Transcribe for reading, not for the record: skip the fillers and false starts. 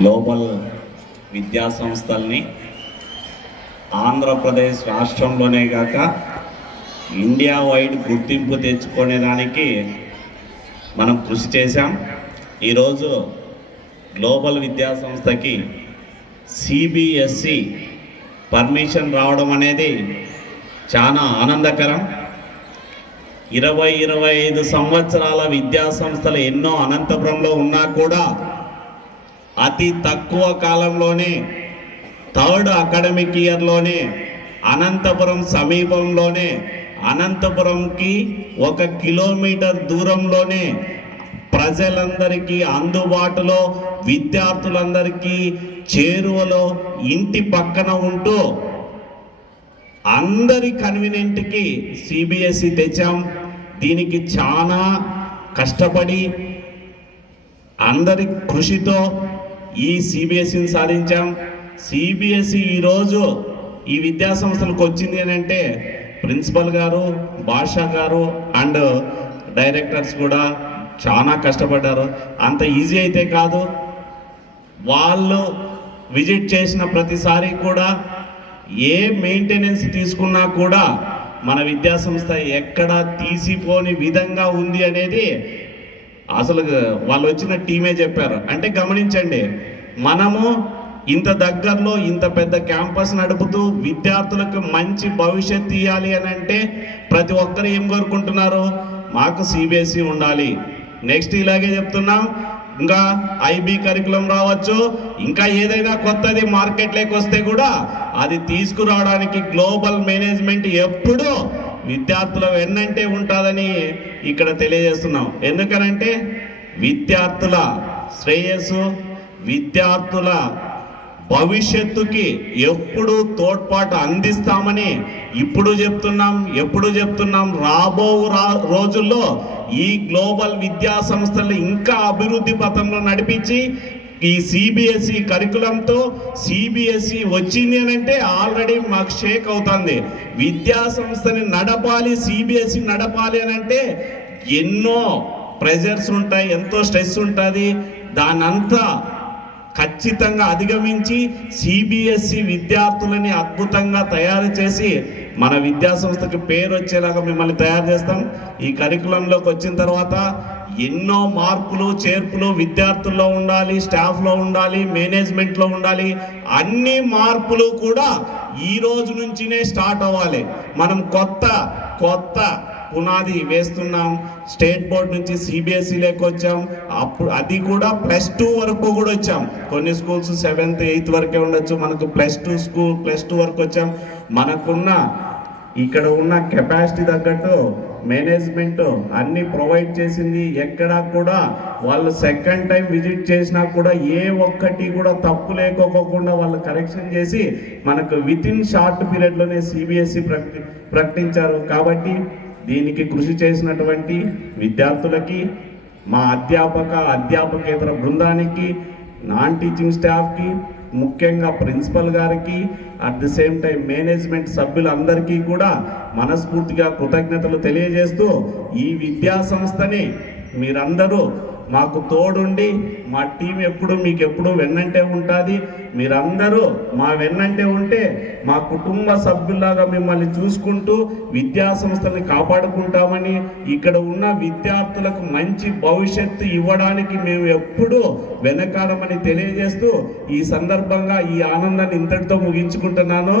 Global విద్యా సంస్థల్ని ఆంధ్రప్రదేశ్ రాష్ట్రంలోనే కాక ఇండియా వైడ్ గుర్తింపు తెచ్చుకునేదానికి మనం కృషి చేశాం. ఈరోజు గ్లోబల్ విద్యా సంస్థకి సిబిఎస్ఈ పర్మిషన్ రావడం అనేది చాలా ఆనందకరం. 25 సంవత్సరాల విద్యా సంస్థలు ఎన్నో అనంతపురంలో ఉన్నా కూడా అతి తక్కువ కాలంలోనే 3rd అకాడమిక్ ఇయర్లోనే అనంతపురం సమీపంలోనే అనంతపురంకి 1 కిలోమీటర్ దూరంలోనే ప్రజలందరికీ అందుబాటులో విద్యార్థులందరికీ చేరువలో ఇంటి పక్కన ఉంటూ అందరి కన్వీనియంట్కి సిబిఎస్ఈ తెచ్చాం. దీనికి చాలా కష్టపడి అందరి కృషితో ఈ సిబిఎస్ఈని సాధించాం. సిబిఎస్ఈ ఈరోజు ఈ విద్యా సంస్థలకు వచ్చింది అని అంటే ప్రిన్సిపల్ గారు, భాషా గారు అండ్ డైరెక్టర్స్ కూడా చాలా కష్టపడ్డారు. అంత ఈజీ అయితే కాదు. వాళ్ళు విజిట్ చేసిన ప్రతిసారి కూడా ఏ మెయింటెనెన్స్ తీసుకున్నా కూడా మన విద్యా సంస్థ ఎక్కడ తీసిపోని విధంగా ఉంది అనేది అసలు వాళ్ళు వచ్చిన టీమే చెప్పారు. అంటే గమనించండి, మనము ఇంత దగ్గరలో ఇంత పెద్ద క్యాంపస్ నడుపుతూ విద్యార్థులకు మంచి భవిష్యత్తు ఇవ్వాలి అని అంటే ప్రతి ఒక్కరు ఏం కోరుకుంటున్నారు? మాకు సిబిఎస్ఈ ఉండాలి. నెక్స్ట్ ఇలాగే చెప్తున్నాం, ఇంకా ఐబీ కరికులం రావచ్చు, ఇంకా ఏదైనా కొత్తది మార్కెట్లోకి వస్తే కూడా అది తీసుకురావడానికి గ్లోబల్ మేనేజ్మెంట్ ఎప్పుడూ విద్యార్థుల వెన్నంటే ఉంటుందని ఇక్కడ తెలియజేస్తున్నాం. ఎందుకనంటే విద్యార్థుల శ్రేయస్సు, విద్యార్థుల భవిష్యత్తుకి ఎప్పుడు తోడ్పాటు అందిస్తామని ఇప్పుడు చెప్తున్నాం, ఎప్పుడు చెప్తున్నాం. రాబో రోజుల్లో ఈ గ్లోబల్ విద్యా సంస్థలు ఇంకా అభివృద్ధి పథంలో నడిపించి ఈ సిబిఎస్ఈ కరికులంతో సిబిఎస్ఈ వచ్చింది అని అంటే ఆల్రెడీ మాకు షేక్ అవుతుంది. విద్యా సంస్థని నడపాలి, సిబిఎస్ఈ నడపాలి అని అంటే ఎన్నో ప్రెజర్స్ ఉంటాయి, ఎంతో స్ట్రెస్ ఉంటుంది. దానంతా ఖచ్చితంగా అధిగమించి సిబిఎస్ఈ విద్యార్థులని అద్భుతంగా తయారు చేసి మన విద్యా సంస్థకి పేరు వచ్చేలాగా మిమ్మల్ని తయారు చేస్తాం. ఈ కరికులంలోకి వచ్చిన తర్వాత ఎన్నో మార్పులు చేర్పులు విద్యార్థుల్లో ఉండాలి, స్టాఫ్లో ఉండాలి, మేనేజ్మెంట్లో ఉండాలి. అన్ని మార్పులు కూడా ఈ రోజు నుంచినే స్టార్ట్ అవ్వాలి. మనం కొత్త పునాది వేస్తున్నాం. స్టేట్ బోర్డ్ నుంచి సిబిఎస్ఈలోకి వచ్చాం. అప్పుడు అది కూడా +2 వరకు కూడా వచ్చాం. కొన్ని స్కూల్స్ 7th 8th వరకే ఉండొచ్చు. మనకు +2 వరకు వచ్చాం. మనకున్న ఇక్కడ ఉన్న కెపాసిటీ తగ్గట్టు మేనేజ్మెంట్ అన్ని ప్రొవైడ్ చేసింది. ఎక్కడా కూడా వాళ్ళు సెకండ్ టైం విజిట్ చేసినా కూడా ఏ ఒక్కటి కూడా తప్పు లేకోకుండా వాళ్ళు కరెక్షన్ చేసి మనకు వితిన్ షార్ట్ పీరియడ్లోనే సిబిఎస్ఈ ప్రకటించారు. కాబట్టి దీనికి కృషి చేసినటువంటి విద్యార్థులకి, మా అధ్యాపకేతర బృందానికి, నాన్ టీచింగ్ స్టాఫ్కి, ముఖ్యంగా ప్రిన్సిపల్ గారికి, at the same time management సభ్యులందరికీ కూడా మనస్ఫూర్తిగా కృతజ్ఞతలు తెలియజేస్తూ ఈ విద్యా సంస్థని మీరందరూ మాకు తోడుండి మా టీం మీకు ఎప్పుడు వెన్నంటే ఉంటుంది. మీరందరూ మా వెన్నంటే ఉంటే మా కుటుంబ సభ్యులాగా మిమ్మల్ని చూసుకుంటూ విద్యా సంస్థల్ని కాపాడుకుంటామని, ఇక్కడ ఉన్న విద్యార్థులకు మంచి భవిష్యత్తు ఇవ్వడానికి మేము ఎప్పుడూ వెనకాడమని తెలియజేస్తూ ఈ సందర్భంగా ఈ ఆనందాన్ని ఇంతటితో ముగించుకుంటున్నాను.